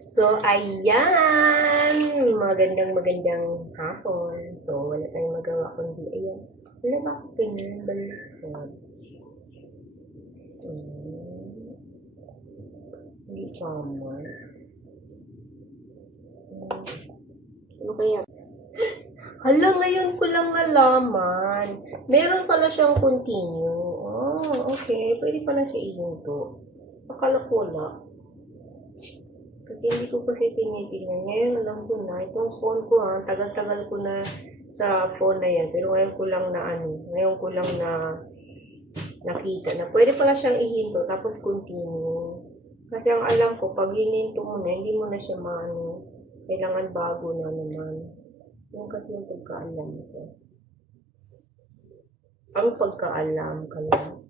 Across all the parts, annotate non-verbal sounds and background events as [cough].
So, ayan! Magandang magandang hapon. So, wala tayong magawa kundi, ayan. Wala ba ako ganyan? Balakot. Hmm. Hindi tama. Hmm. Ano kaya? [gasps] Hala, ngayon ko lang nalaman. Meron pala siyang continue. Oh, okay. Pwede pala siya ihinto. Akala ko wala. Kasi hindi ko kasi tinitingnan. Ngayon alam ko na. Itong phone ko ha, tagal-tagal ko na sa phone na yan. Pero ngayon ko lang na ano, ngayon ko lang na nakita na pwede pala siyang ihinto tapos continue. Kasi ang alam ko, pag hininto mo na, hindi mo na siya maano. Kailangan bago na naman. Yung kasi yung pagkaalam ko. Ang pagkaalam ka lang.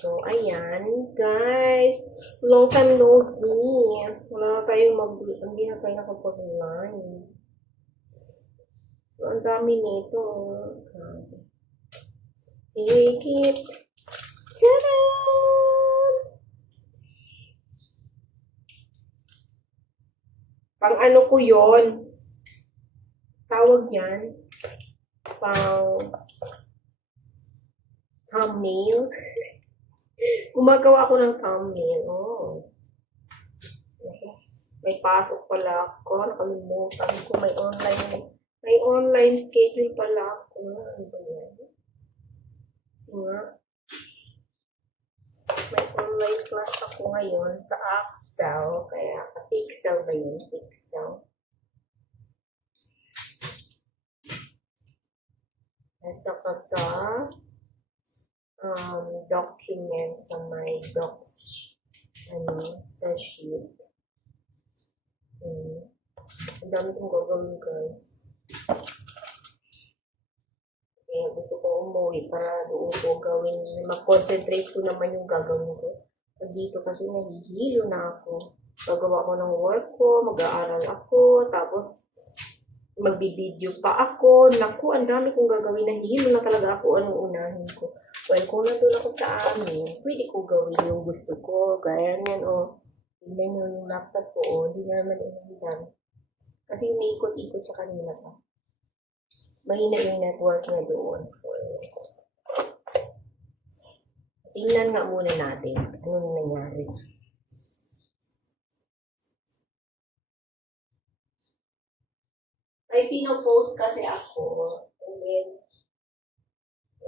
So, ayan, guys. Long time no see. Wala na tayong mag... Hindi na tayo nakapos online. So, ang dami nito. Grabe. Take it. Tadaan! Pang ano ko yon Tawag yan. Pang thumbnail. [laughs] Gumagawa ako ng thumbnail. Oh. May pasok pala ako. Nakalimutan ko. May online may online schedule pala ako. Ano ba yan? Kasi nga, may online class ako ngayon sa Excel. Kaya, Pixel ba yun? Pixel. At saka sa um, document sa my docs, ano, sa sheet. Hmm. Ang dami kong gagawin, guys. Kaya gusto ko umuwi para doon ko gawin, mag-concentrate ko naman yung gagawin ko. Dito kasi nahihilo na ako. Gagawa ko ng work ko, mag-aaral ako, tapos magbibideo pa ako. Naku, ang dami kong gagawin. Nahihilo na talaga ako anong unahin ko. Well, kung nandun ako sa amin, pwede ko gawin yung gusto ko. Gaya niyan, o. Tingnan nyo yung laptop ko, o. Hindi na naman unahilan. Kasi umiikot-ikot sa kanila pa. Mahina yung network niya doon. So, tingnan nga muna natin anong nangyari. May pinopost kasi ako. And then,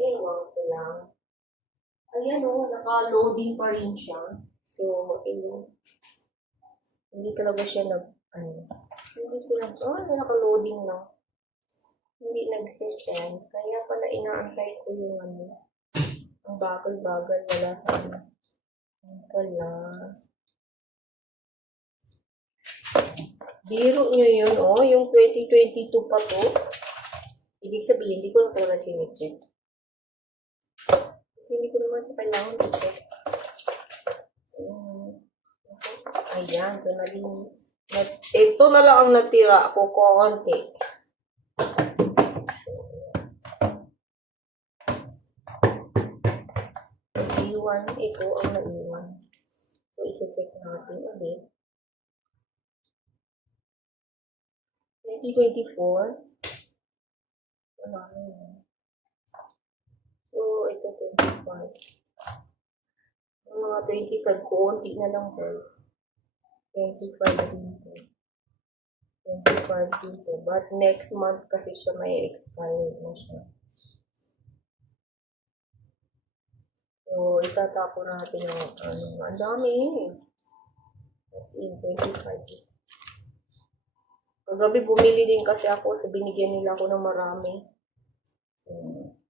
ewan ko lang. Ayan o, naka-loading pa rin siya. So, ayun. Hindi talaga siya nag, ano, hindi siya nag, oh, naka-loading lang. Hindi nagsisend. Kaya pala inaantay ko yung ano, ang bagal-bagal wala sa ano. Pala. Biro nyo yun, oh. Yung 2022 pa to. Ibig sabihin, hindi ko lang talaga chinecheck. Hindi ko naman sa kailangan i-check. Ayan. So naging... Nat, ito na lang ang natira ako konti. Iwan, ito ang naiwan. So, i-check natin ulit. 2024. Wala na. So, ito 25. Yung mga 25, kuunti na lang guys. 25 dito. 25 dito. But next month kasi siya may expired na siya. So, itatapon natin yung ano. Ang dami eh. As in, 25 dito. Kagabi bumili din kasi ako sa binigyan nila ako ng marami. Hmm.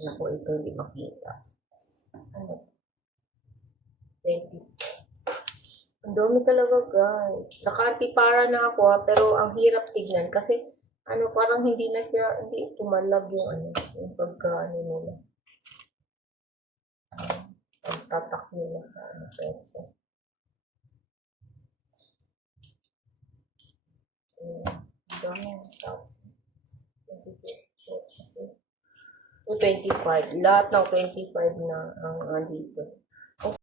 Naku, ito hindi makita. Ano? 24. Ang dami talaga guys. Naka-antipara na ako ha, pero ang hirap tignan kasi ano parang hindi na siya, hindi tumalab yung ano, yung pagka ano nila. Pagtatak nila sa ano, pecho. Ang dami ang tao. 25. 25. Lahat ng 25 na ang andito.